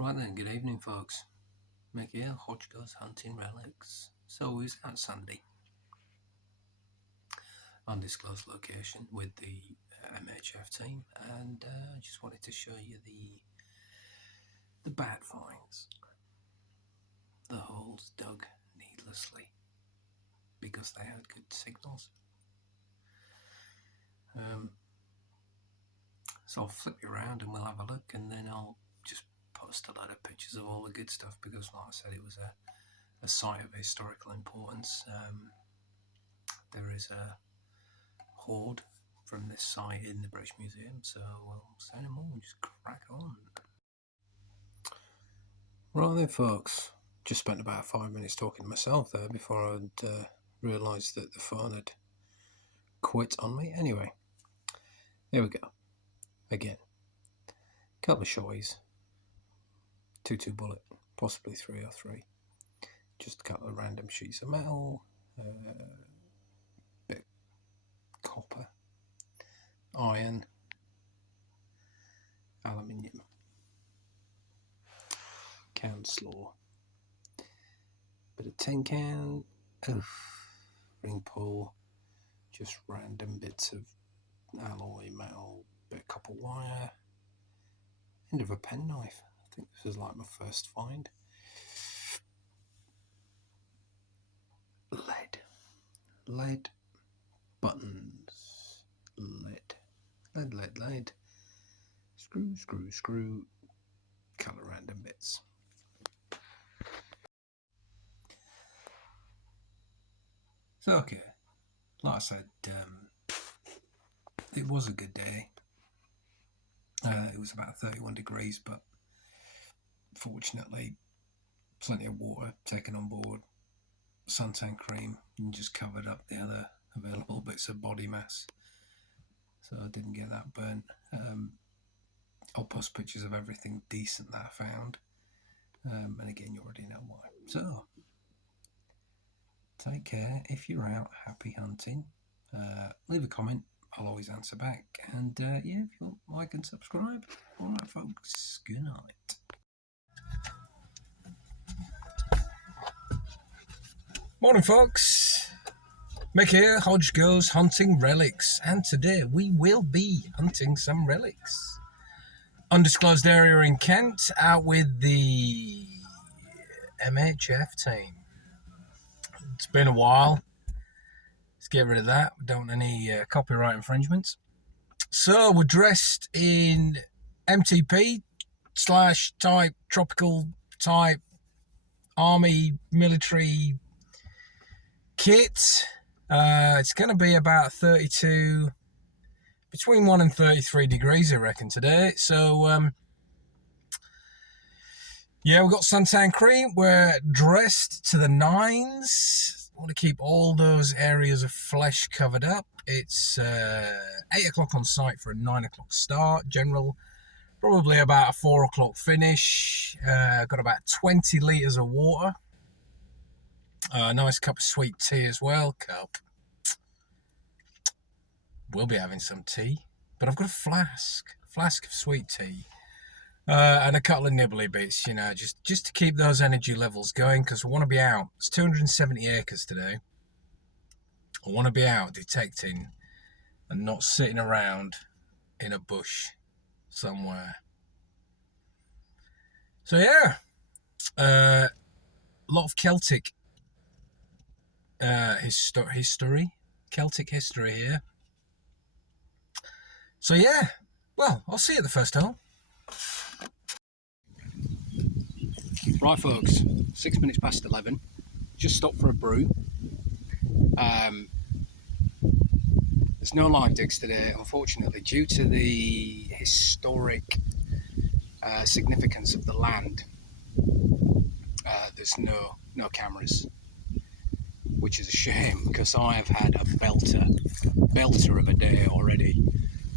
Right then, good evening folks. Mick here, Hodge Goes Hunting Relics. So we was out Sunday, undisclosed location with the MHF team, and I just wanted to show you the bad finds. The holes dug needlessly because they had good signals. So I'll flip you around and we'll have a look, and then I'll just post a lot of pictures of all the good stuff because, like I said, it was a site of historical importance. There is a hoard from this site in the British Museum, so we'll say no more and just crack on. Right then folks, just spent about 5 minutes talking to myself there before I'd realised that the phone had quit on me. Anyway, here we go. Again, couple of shotties, 2-2 bullet, possibly 303, just a couple of random sheets of metal, bit of copper, iron, aluminium, can slaw, bit of tin can, ring pull, just random bits of alloy metal, bit of copper wire, end of a penknife. I think this is like my first find. Lead buttons, lead, screw, colour random bits. So okay, like I said, it was a good day. It was about 31 degrees, but fortunately plenty of water taken on board, suntan cream, and just covered up the other available bits of body mass, so I didn't get that burnt. I'll post pictures of everything decent that I found, and again, you already know why. So take care. If you're out, happy hunting. Leave a comment, I'll always answer back, and yeah, if you like and subscribe. Alright folks, good night. Morning folks, Mick here, Hodge Goes Hunting Relics, and today we will be hunting some relics. Undisclosed area in Kent, out with the MHF team. It's been a while. Let's get rid of that. We don't want any copyright infringements. So we're dressed in MTP / type tropical type army military kit. It's going to be about 32, between 1 and 33 degrees I reckon today. So yeah, we've got suntan cream. We're dressed to the nines. I want to keep all those areas of flesh covered up. It's 8 o'clock on site for a 9 o'clock start. General, probably about a 4 o'clock finish. Got about 20 litres of water. A nice cup of sweet tea as well. We'll be having some tea, but I've got a flask of sweet tea, and a couple of nibbly bits, you know, just to keep those energy levels going, because we want to be out. It's 270 acres today. I want to be out detecting and not sitting around in a bush somewhere. So yeah, a lot of Celtic Celtic history here. So yeah, well, I'll see you at the first hole. Right folks, 6 minutes past 11. Just stopped for a brew. There's no live digs today, unfortunately, due to the historic significance of the land. There's no cameras, which is a shame because I have had a belter of a day already.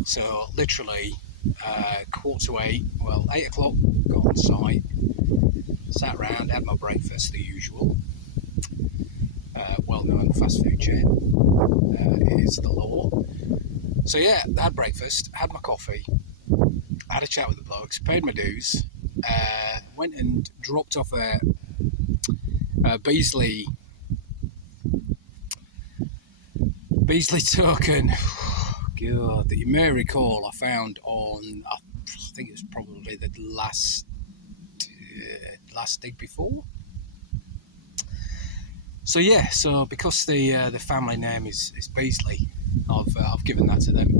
So literally 7:45, well, 8 o'clock, got on site, sat around, had my breakfast, the usual. Well-known fast food chain, is the law. So yeah, had breakfast, had my coffee, had a chat with the blokes, paid my dues, went and dropped off a Beasley token. God, that you may recall I found on, I think it was probably the last dig before. So yeah, so because the family name is Beasley, I've given that to them.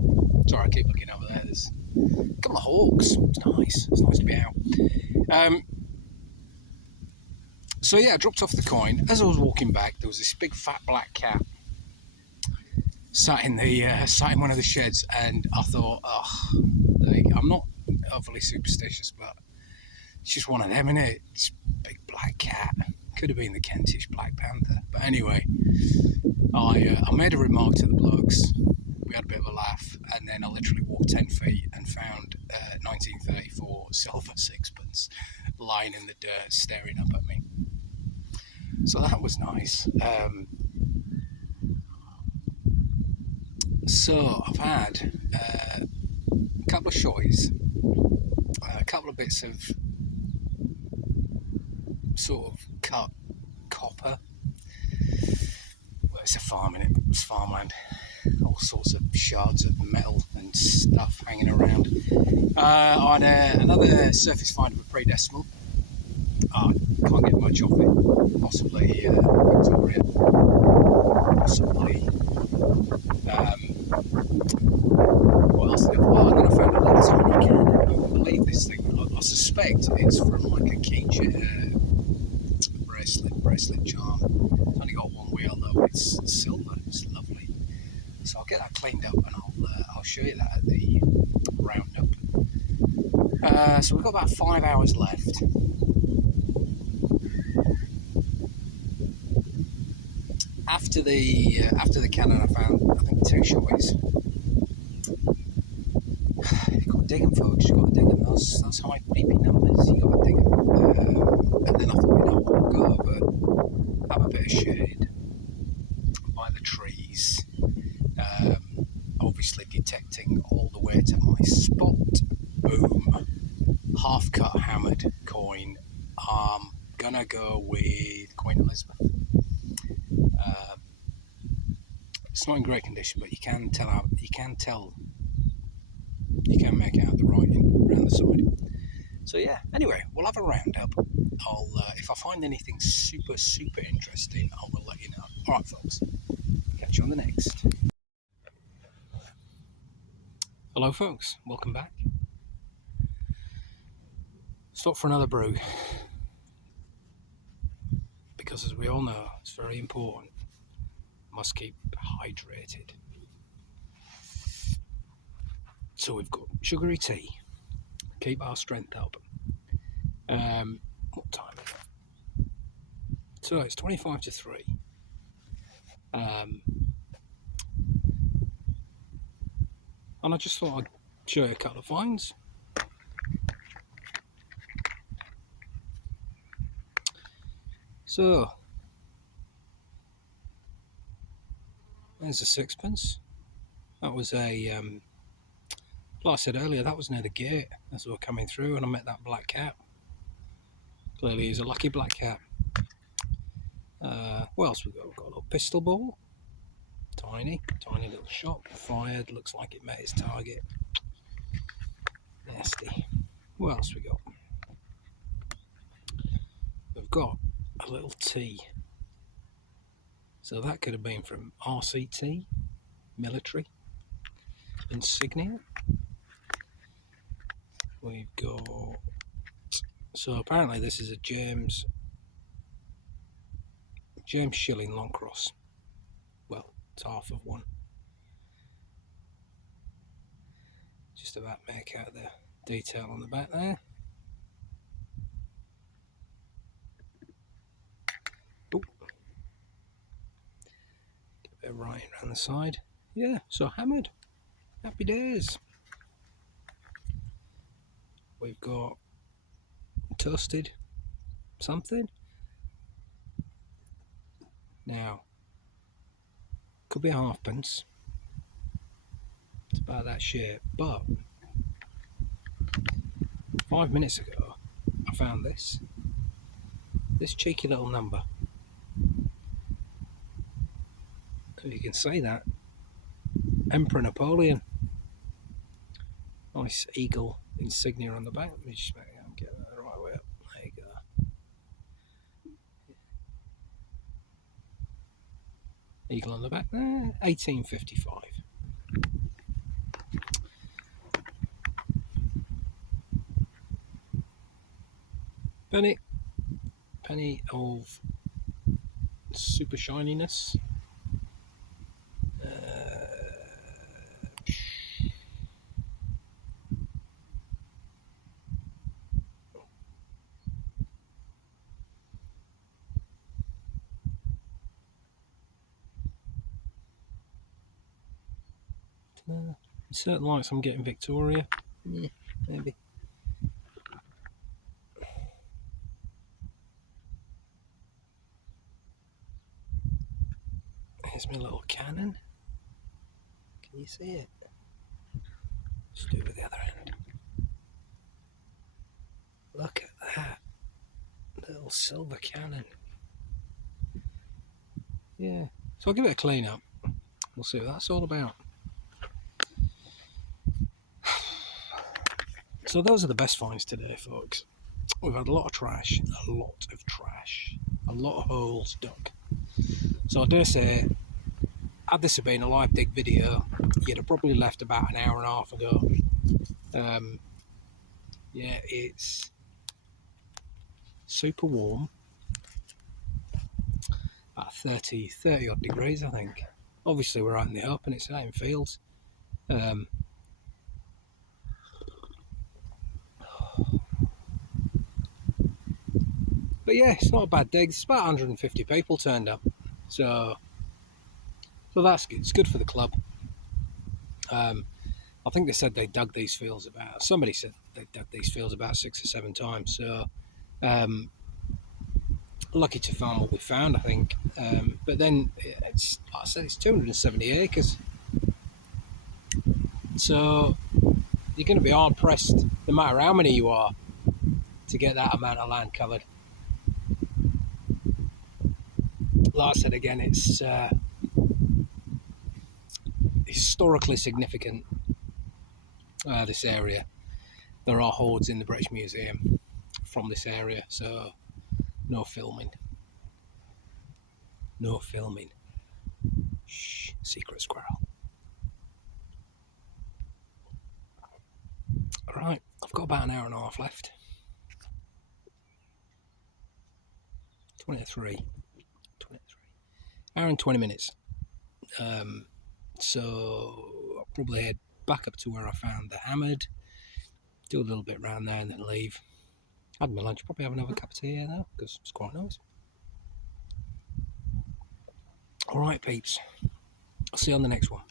Sorry, I keep looking over there. There's a couple of hawks. It's nice. It's nice to be out. So yeah, I dropped off the coin. As I was walking back, there was this big fat black cat sat in one of the sheds, and I thought, oh, I'm not overly superstitious, but it's just one of them, isn't it? It's a big black cat. Could have been the Kentish Black Panther. But anyway, I made a remark to the blokes. We had a bit of a laugh, and then I literally walked 10 feet and found 1934 silver sixpence lying in the dirt, staring up at me. So that was nice. So I've had a couple of shotties, a couple of bits of sort of cut copper. Well, it's a farm, innit? It's farmland. All sorts of shards of metal and stuff hanging around. I had another surface find of a pre-decimal. I can't get much off it. Possibly Victoria. Possibly. What else did I find? And then I found a little tiny can. I don't believe this thing. I suspect it's from like a key bracelet charm. It's only got one wheel though. It's silver. It's lovely. So I'll get that cleaned up, and I'll show you that at the roundup. So we've got about 5 hours left. After the cannon, I found, I think, 2 shotties. You've got to dig them, folks. You've got to dig them. That's high BP numbers. You've got to dig them. And then I thought, you know what, I'll go over, have a bit of shade by the trees. Obviously detecting all the way to my spot. Boom. Half cut hammered coin. I'm gonna go with Queen Elizabeth. It's not in great condition, but you can make out the writing around the side. So yeah, anyway, we'll have a roundup. I'll if I find anything super interesting, I will let you know. Alright folks, catch you on the next. Hello folks, welcome back. Stop for another brew, because as we all know, it's very important. Must keep hydrated. So we've got sugary tea, keep our strength up. What time is it? So it's 25 to 3. And I just thought I'd show you a couple of finds. So there's a sixpence. That was a like I said earlier, that was near the gate as we were coming through, and I met that black cat. Clearly he's a lucky black cat. What else we got? We've got a little pistol ball. Tiny little shot. Fired. Looks like it met its target. Nasty. What else we got? We've got a little T. So that could have been from RCT, military insignia. We've got, so apparently this is a James Shilling long cross. Well, it's half of one. Just about make out the detail on the back there. Ooh. Get a bit of writing around the side. Yeah, so hammered. Happy days. We've got toasted something. Now, could be a halfpence. It's about that shape, but 5 minutes ago I I found this cheeky little number. If you can say that, Emperor Napoleon. Nice eagle insignia on the back. Let me just get that the right way up. There you go. Eagle on the back there, 1855. Penny of super shininess. Certain lights I'm getting Victoria. Yeah, maybe. Here's my little cannon. Can you see it? Let's do it with the other end. Look at that little silver cannon. Yeah. So I'll give it a clean up. We'll see what that's all about. So those are the best finds today, folks. We've had a lot of trash, a lot of holes dug. So I dare say, had this have been a live dig video, you'd have probably left about an hour and a half ago. Yeah, it's super warm, about 30 odd degrees, I think. Obviously we're out in the open, it's out in fields. But yeah, it's not a bad dig. It's about 150 people turned up, so that's good. It's good for the club. I think they said they dug these fields somebody said they dug these fields about 6 or 7 times, so lucky to find what we found, I think. But then it's, like I said, it's 270 acres, so you're going to be hard pressed, no matter how many you are, to get that amount of land covered. Like I said again, it's historically significant, this area. There are hoards in the British Museum from this area, so no filming. Shh, secret squirrel. Alright, I've got about an hour and a half left. 23. Hour and 20 minutes. So I'll probably head back up to where I found the hammered, do a little bit around there and then leave. Had my lunch, probably have another cup of tea here now because it's quite nice. Alright peeps, I'll see you on the next one.